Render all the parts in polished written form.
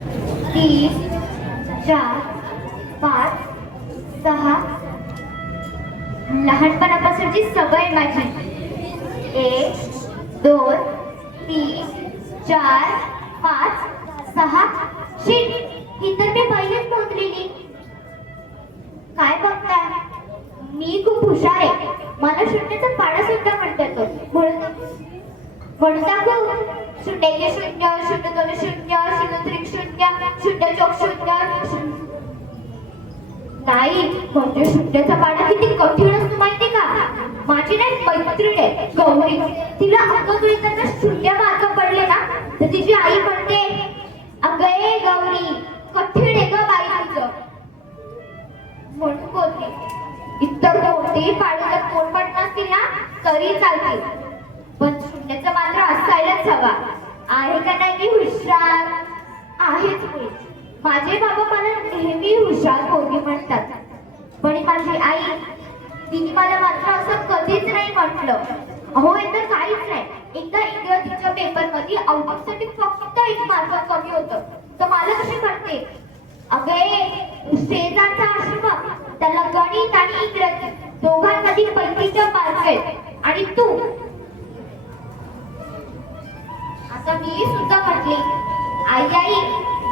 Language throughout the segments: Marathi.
3 4 5 6 लहानपणापासूनची सवय माझी. 1 2 3 4 5 6 शिट, ही तर मी पहिलेच मोजलेली. काय बघताय? मी खूप हुशार आहे. मला शून्याचा पाडा सुद्धा म्हणता येतो. म्हणून दाखवू. 0 1 0 0 2 0 0 3 0 0 4 0. नाही, म्हणजे शून्याचा पाडा किती कठीण असतो माहिती का? माझी नाही मैत्रीण आहे गौरी, तिला अंकगणिताचा 0 मार्क पडले ना तर तिची आई म्हणते, अगं ए गौरी, कठीण आहे ग बाई तुझं. म्हणून बोलते, इतर कोणतेही पाडे जर तोंड पडत नसतील ना तरी चालतील, पण शून्याचा मात्र असायलाच हवा. आहे का नाही मी हुशार? आहेच मी. माझे बाबा मला नेहमी हुशार पोरगी म्हणतात, पण माझी आई, तिने मला मात्र असं कधीच नाही म्हटलं. अहो तर काहीच नाही. एकदा इंग्रजीच्या पेपरमध्ये आउटिंगसाठी फक्त 1 मार्क कमी होतं, तर मला कशी म्हणते, अगे शेजारचा आश्रम, त्याला गणित आणि इंग्रजी दोघांमधील पैकीचा मार्क आहे, आणि तू. आता मी सुद्धा म्हटली, आई आई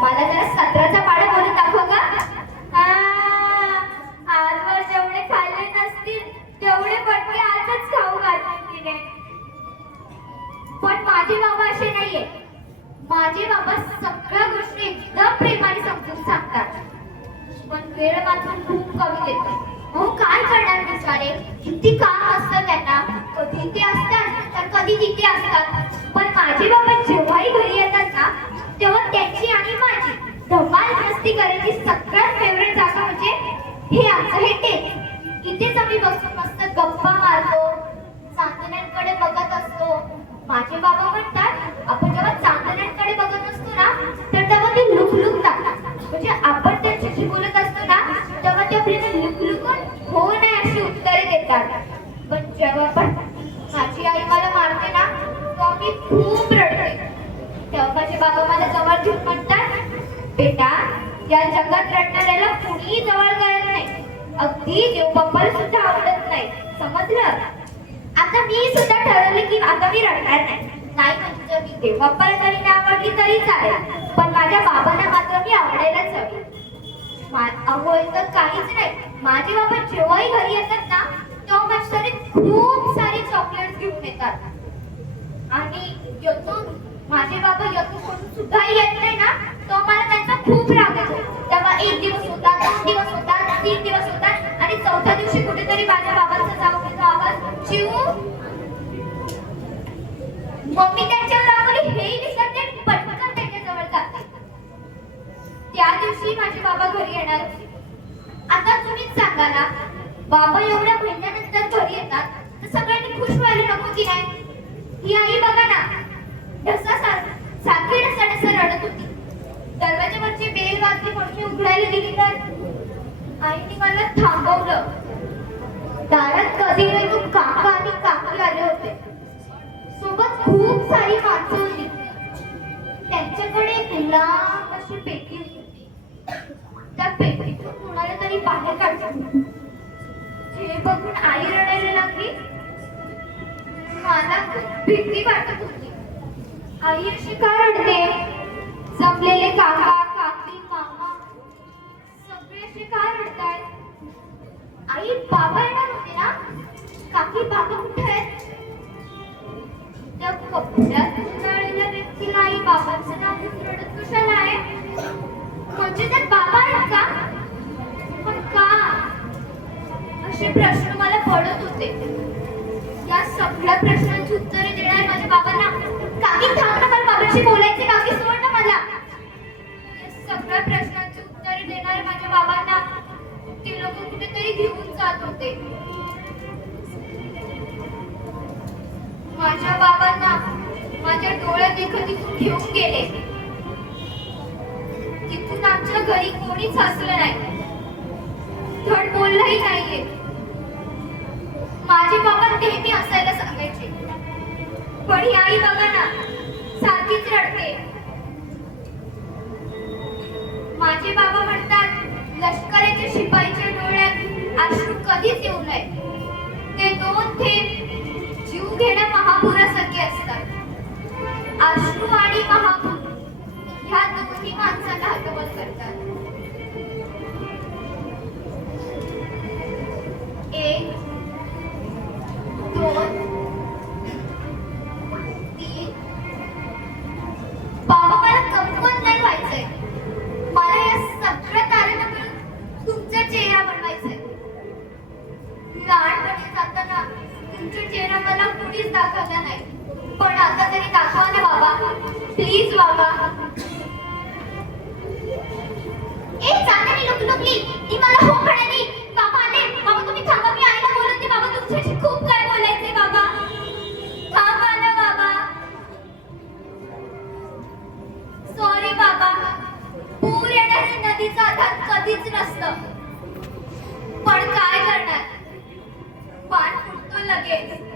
मला जरा 17चा पाढा बोलून दाखव का? आजवर जेवढे खाल्ले नसतील तेवढे पटके आजच खाऊ घातले तिने. पण माझे बाबा असे नाहीये. माझे बाबा सगळ्या गोष्टी एकदम प्रेमाने समजून सांगतात, पण वेळ मात्र खूप कमी देतो. अहो काय करणार बिचारे, किती काम असतं त्यांना. कधी ते असतात तर कधी तिथे असतात. पण माझे बाबा जेव्हाही घरी येतात ना तेव्हा त्यांची आणि माझी धमाल मस्ती करायची सगळ्यात फेवरेट जागा म्हणजे हे आमचं हे टेक. इथेच आम्ही बसून मस्त गप्पा मारतो, चांदण्यांकडे बघत असतो. माझे बाबा म्हणतात, आपण जेव्हा चांदण्यांकडे बघत असतो ना तर तेव्हा ते लुकलुकतात, म्हणजे आपण त्यांच्याशी बोलत असतो ना तेव्हा ते आपल्याला लुकलुकून हो नाही अशी उत्तरे देतात. पण जेव्हा पण माझी आई मला मारते ना तेव्हा मी खूप रडते. तेव्हा माझे बाबा मला जवळ घेऊन म्हणतात, बेटा या जगात रडणाऱ्याला कुणीही जवळ करत नाही, अगदी देव बाप्पाला सुद्धा आवडत नाही, समजलं? आता मी सुद्धा ठरवले की आता मी रडणार नाही. म्हणजे जर मी देव बाप्पाला जरी नाही आवडली तरी चालेल, पण माझ्या बाबांना मात्र मी आवडायलाच हवी. अहो तर काहीच नाही. माझे बाबा जेव्हाही घरी येतात ना तेव्हा माझ्यासाठी खूप सारी चॉकलेट्स घेऊन येतात. आणि माझे बाबा यतून कोण सुद्धा येत नाही ना तेव्हा मला त्यांचा खूप राग येतो. तेव्हा 1 दिवस होता, 2 दिवस होता, 3 दिवस होता, आणि 4थ्या दिवशी कुठेतरी माझ्या बाबांचा जाऊन आवाज, चिऊ. मम्मी त्यांच्यावर रागवली हेही विसरते, पटकन त्यांच्याजवळ जाते. त्या दिवशी माझे बाबा घरी येणार होते. आता तुम्हीच सांगा ना, बाबा एवढ्या महिन्यानंतर घरी येतात तर सगळ्यांनी खुश व्हायला नको की नाही? ही आई बघा ना, सारखी ढसा रडत होती. दरवाजावरची बेल वाजली म्हणून मी उघडायला गेली तर आईने मला थांबवलं. दारात कधी तू काका आणि काकी आले होते. सोबत खूप सारी माणसं होती. त्यांच्याकडे एक लांब अशी पेटी होती. त्या पेटीतून कुणाला तरी बाहेर काढलं. हे बघून आई रडायला लागली. मला खूप भीती वाटत होती. आई अशी का रडते? जमलेले काका काकी मामा सगळे असे का रडतायत? आई बाबा येणार होते ना, काकी बाबा कुठे आहेत? त्या कपड्यात गुंडाळलेल्या व्यक्तीला आई बाबांचं नाव घेऊन रडत कशाला आहे? म्हणजे त्यात बाबा आहेत का? पण का? असे प्रश्न मला पडत होते. या सगळ्या प्रश्नांची उत्तरे देणार माझ्या बाबांना, काकी थांब ना, मला बाबांशी बोलायचे, काकी सोड ना मला. या सगळ्या प्रश्नांची उत्तरे देणार माझ्या बाबांना ते लोक कुठेतरी घेऊन जात होते. माझ्या बाबांना माझ्या डोळ्यात देखत तिथून घेऊन गेले. तिथून आमच्या घरी कोणीच हसलं नाही, धड बोललाही नाहीये. माझे बाबा नेहमी असायला सांगायचे, पण ही आई बघा ना, सारखीच रडते. कधीच येऊ नये. ते दोन थेंब जीव घेण्या महापुरासारखे असतात. अश्रू आणि महापूर ह्या दोन्ही माणसाला हतबल करतात. एक, दोन, तीन. बाबा मला कमकुवत नाही व्हायचंय. मला या सगळ्या तारेला मिळून तुमचा चेहरा बनवायचाय. लहानपणी जाताना तुमचा चेहरा मला कुणीच दाखवला नाही, पण आता तरी दाखवा ना बाबा, प्लीज बाबा. एक चांदणी लुकलुकली ती मला हो म्हणाली. बाबा आले. बाबा तुम्ही थांबा, मी आईला बोलवते. बाबा तुमच्याशी खूप काय बोलायचे. बाबा थांबा ना बाबा. सॉरी बाबा. पूर येणारी नदीचं आधार कधीच नसतं, पण काय करणार, पाठ फुटतो लगेच.